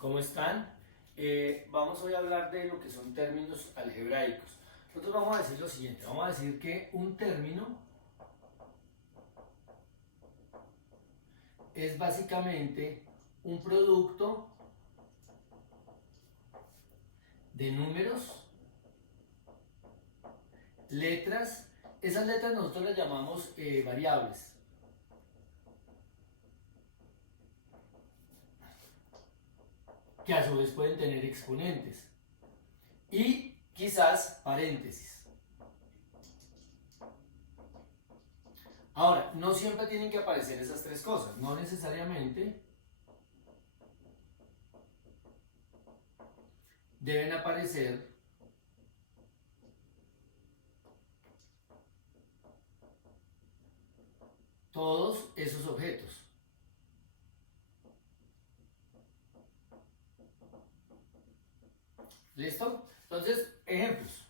¿Cómo están? Vamos hoy a hablar de lo que son términos algebraicos. Nosotros vamos a decir lo siguiente, vamos a decir que un término es básicamente un producto de números, letras. Esas letras nosotros las llamamos variables, que a su vez pueden tener exponentes, y quizás paréntesis. Ahora, no siempre tienen que aparecer esas tres cosas, no necesariamente deben aparecer todos esos objetos. ¿Listo? Entonces, ejemplos.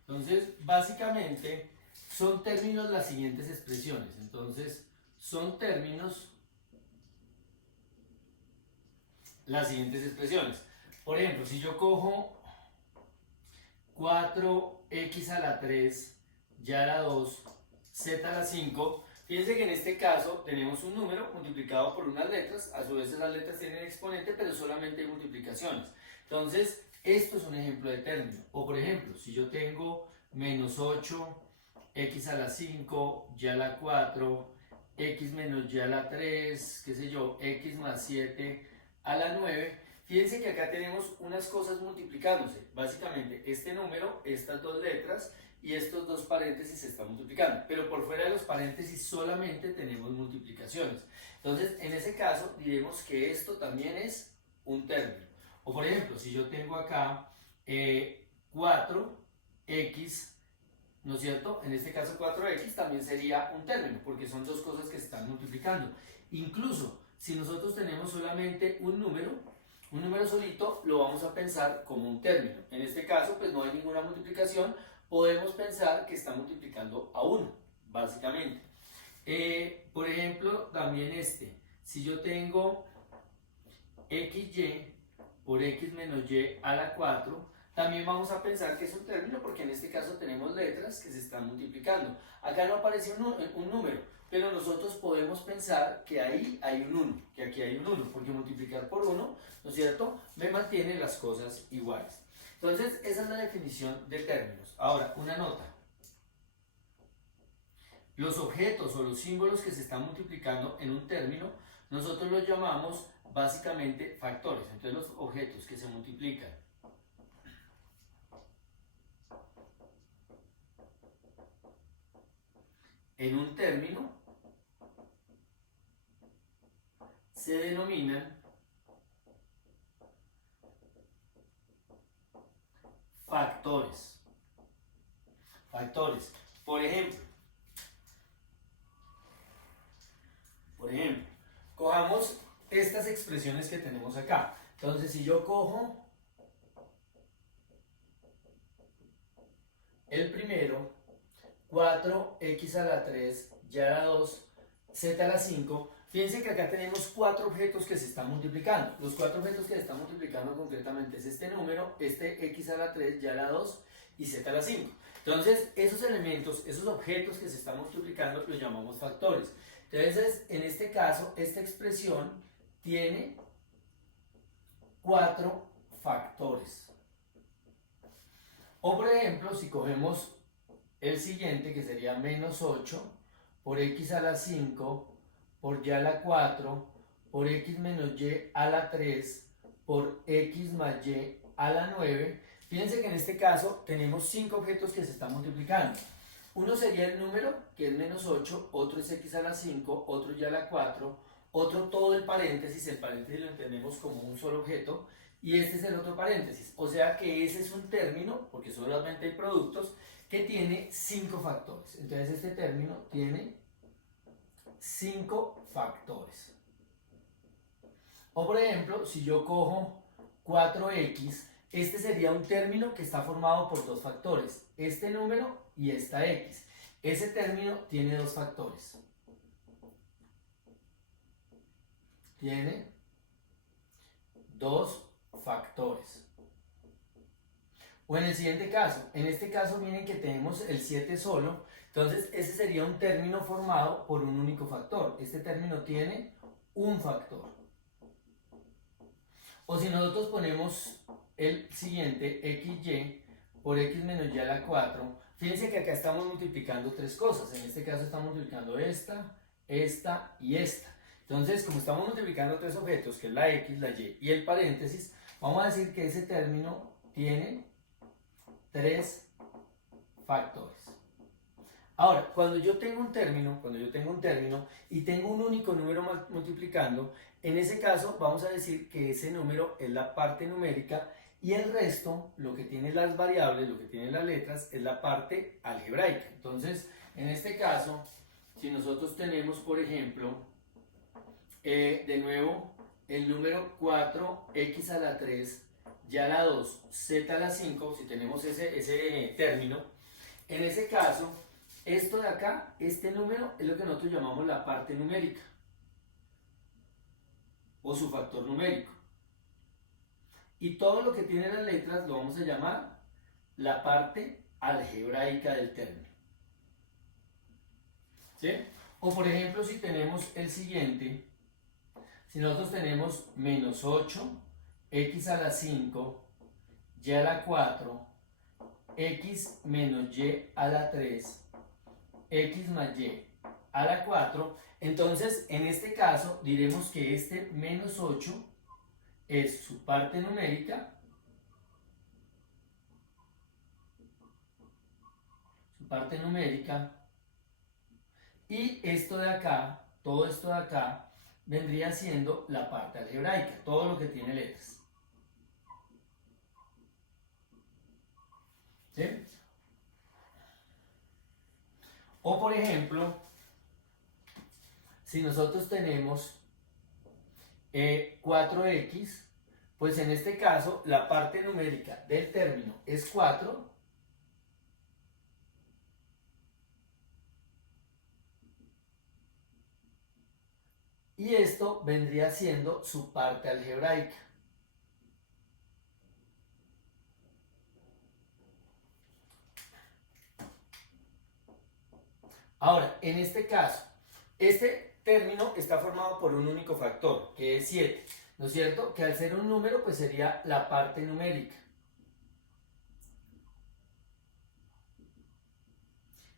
Entonces, básicamente, son términos las siguientes expresiones. Entonces, son términos las siguientes expresiones. Por ejemplo, si yo cojo 4x a la 3, y a la 2, z a la 5, fíjense que en este caso tenemos un número multiplicado por unas letras, a su vez esas letras tienen exponente, pero solamente hay multiplicaciones. Entonces, esto es un ejemplo de término. O por ejemplo, si yo tengo menos 8, x a la 5, y a la 4, x menos y a la 3, qué sé yo, x más 7 a la 9, fíjense que acá tenemos unas cosas multiplicándose. Básicamente, este número, estas dos letras y estos dos paréntesis se están multiplicando. Pero por fuera de los paréntesis solamente tenemos multiplicaciones. Entonces, en ese caso, diremos que esto también es un término. O por ejemplo, si yo tengo acá 4x, ¿no es cierto? En este caso 4x también sería un término, porque son dos cosas que se están multiplicando. Incluso, si nosotros tenemos solamente un número solito, lo vamos a pensar como un término. En este caso, pues no hay ninguna multiplicación, podemos pensar que está multiplicando a 1, básicamente. Por ejemplo, también si yo tengo xy por x menos y a la 4, también vamos a pensar que es un término porque en este caso tenemos letras que se están multiplicando. Acá no aparece un número, pero nosotros podemos pensar que ahí hay un 1, que aquí hay un 1, porque multiplicar por 1, ¿no es cierto?, me mantiene las cosas iguales. Entonces, esa es la definición de términos. Ahora, una nota. Los objetos o los símbolos que se están multiplicando en un término, nosotros los llamamos básicamente factores. Entonces, los objetos que se multiplican en un término se denominan factores. Factores. Por ejemplo, cojamos estas expresiones que tenemos acá. Entonces, si yo cojo el primero, 4x a la 3, y a la 2, z a la 5, fíjense que acá tenemos cuatro objetos que se están multiplicando. Los cuatro objetos que se están multiplicando concretamente es este número, este x a la 3, y a la 2 y z a la 5. Entonces, esos elementos, esos objetos que se están multiplicando los llamamos factores. Entonces, en este caso, esta expresión tiene cuatro factores. O por ejemplo, si cogemos el siguiente, que sería menos 8 por x a la 5 por y a la 4 por x menos y a la 3 por x más y a la 9. Fíjense que en este caso tenemos 5 objetos que se están multiplicando. Uno sería el número, que es menos 8, otro es x a la 5, otro y a la 4, otro todo el paréntesis lo entendemos como un solo objeto, y este es el otro paréntesis. O sea que ese es un término, porque solamente hay productos, que tiene 5 factores. Entonces este término tiene 5 factores. O por ejemplo, si yo cojo 4x, este sería un término que está formado por dos factores, este número y esta x. Ese término tiene dos factores. tiene dos factores. O en el siguiente caso, en este caso miren que tenemos el 7 solo, entonces ese sería un término formado por un único factor. Este término tiene un factor. O si nosotros ponemos el siguiente, xy por x menos y a la 4, fíjense que acá estamos multiplicando tres cosas. En este caso estamos multiplicando esta, esta y esta. Entonces, como estamos multiplicando tres objetos, que es la x, la y y el paréntesis, vamos a decir que ese término tiene tres factores. Ahora, cuando yo tengo un término y tengo un único número multiplicando, en ese caso vamos a decir que ese número es la parte numérica y el resto, lo que tiene las variables, lo que tiene las letras, es la parte algebraica. Entonces, en este caso, si nosotros tenemos, por ejemplo, de nuevo, el número 4x a la 3, y a la 2, z a la 5, si tenemos ese término, en ese caso, esto de acá, este número, es lo que nosotros llamamos la parte numérica, o su factor numérico. Y todo lo que tiene las letras lo vamos a llamar la parte algebraica del término. ¿Sí? O por ejemplo, si tenemos el siguiente, si nosotros tenemos menos 8, x a la 5, y a la 4, x menos y a la 3, x más y a la 4, entonces en este caso diremos que este menos 8 es su parte numérica, y esto de acá, todo esto de acá, vendría siendo la parte algebraica, todo lo que tiene letras. ¿Sí? O por ejemplo, si nosotros tenemos 4x, pues en este caso la parte numérica del término es 4, y esto vendría siendo su parte algebraica. Ahora, en este caso, este término está formado por un único factor, que es 7, ¿no es cierto? Que al ser un número, pues sería la parte numérica.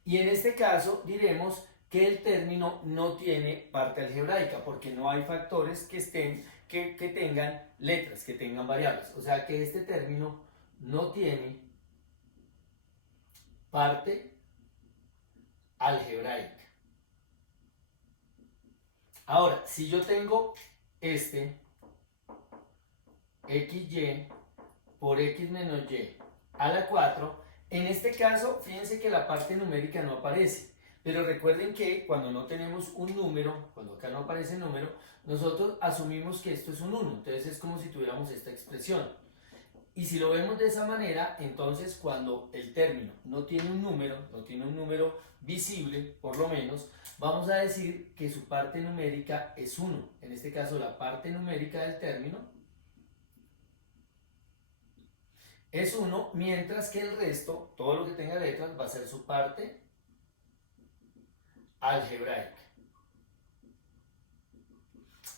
Y en este caso diremos que el término no tiene parte algebraica, porque no hay factores que tengan letras, que tengan variables. O sea que este término no tiene parte algebraica. Ahora, si yo tengo este xy por x menos y a la 4, en este caso, fíjense que la parte numérica no aparece. Pero recuerden que cuando no tenemos un número, cuando acá no aparece el número, nosotros asumimos que esto es un 1. Entonces es como si tuviéramos esta expresión. Y si lo vemos de esa manera, entonces cuando el término no tiene un número visible, por lo menos, vamos a decir que su parte numérica es 1. En este caso, la parte numérica del término es 1, mientras que el resto, todo lo que tenga letras, va a ser su parte algebraica.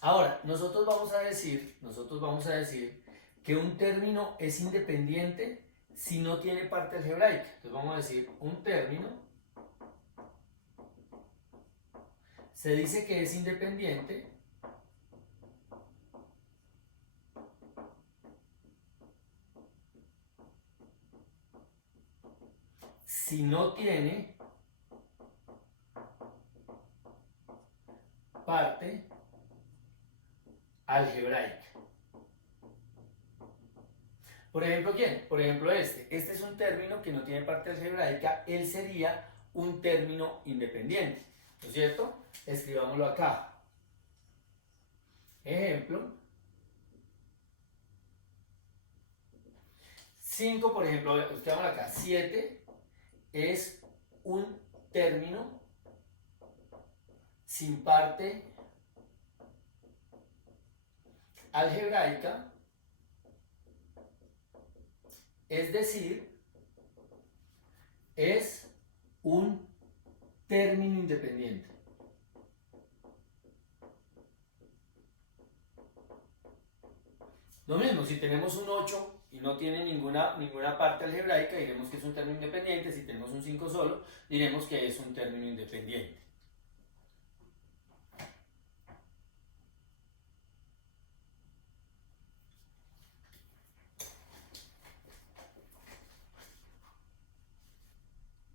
Ahora, nosotros vamos a decir que un término es independiente si no tiene parte algebraica. Entonces vamos a decir, un término se dice que es independiente si no tiene parte algebraica. Por ejemplo, ¿quién? Por ejemplo, este. Este es un término que no tiene parte algebraica. Él sería un término independiente. ¿No es cierto? Escribámoslo acá. Ejemplo. 5, por ejemplo, escribámoslo acá. 7 es un término sin parte algebraica, es decir, es un término independiente. Lo mismo, si tenemos un 8 y no tiene ninguna parte algebraica, diremos que es un término independiente. Si tenemos un 5 solo, diremos que es un término independiente.